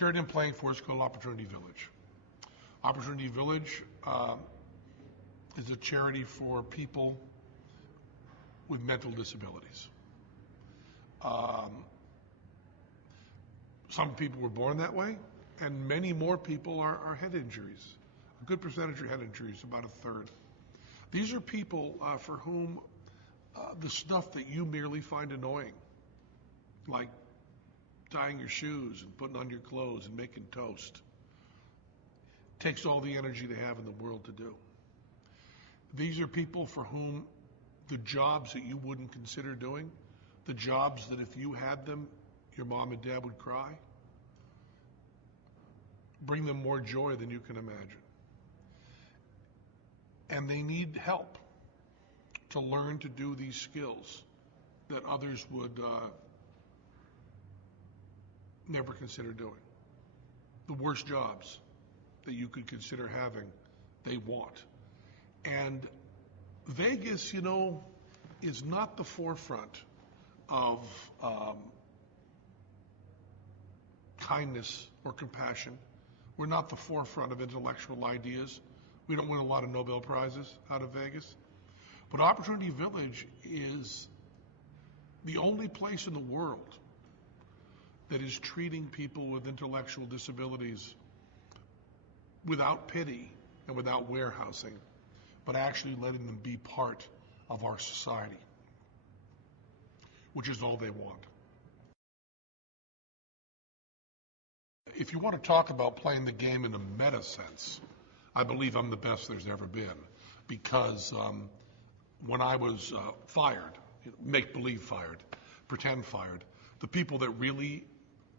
charity I'm playing for is called Opportunity Village. Opportunity Village is a charity for people with mental disabilities. Some people were born that way, and many more people are head injuries. A good percentage are head injuries, about a third. These are people for whom the stuff that you merely find annoying, like tying your shoes and putting on your clothes and making toast, takes all the energy they have in the world to do. These are people for whom the jobs that you wouldn't consider doing, the jobs that if you had them, your mom and dad would cry, bring them more joy than you can imagine. And they need help to learn to do these skills that others would never consider doing. The worst jobs that you could consider having, they want. And Vegas, you know, is not the forefront of kindness or compassion. We're not the forefront of intellectual ideas. We don't win a lot of Nobel Prizes out of Vegas. But Opportunity Village is the only place in the world that is treating people with intellectual disabilities without pity and without warehousing, but actually letting them be part of our society, which is all they want. If you want to talk about playing the game in a meta sense, I believe I'm the best there's ever been, because when I was fired, make-believe fired, pretend fired, the people that really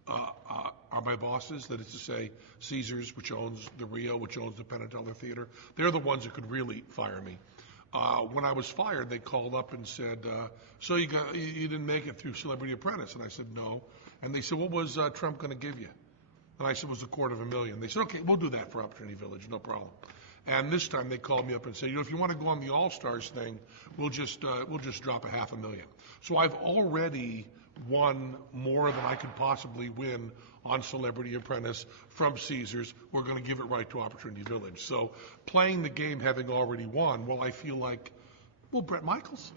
are my bosses, that is to say Caesars, which owns the Rio, which owns the Penn Theater, they're the ones that could really fire me. When I was fired, they called up and said, so you didn't make it through Celebrity Apprentice? And I said, no. And they said, what was Trump going to give you? And I said, it was $250,000. They said, okay, we'll do that for Opportunity Village, no problem. And this time they called me up and said, you know, if you want to go on the All-Stars thing, we'll just drop $500,000. So I've already won more than I could possibly win on Celebrity Apprentice from Caesars. We're going to give it right to Opportunity Village. So playing the game having already won, well, I feel like, well, Bret Michaels,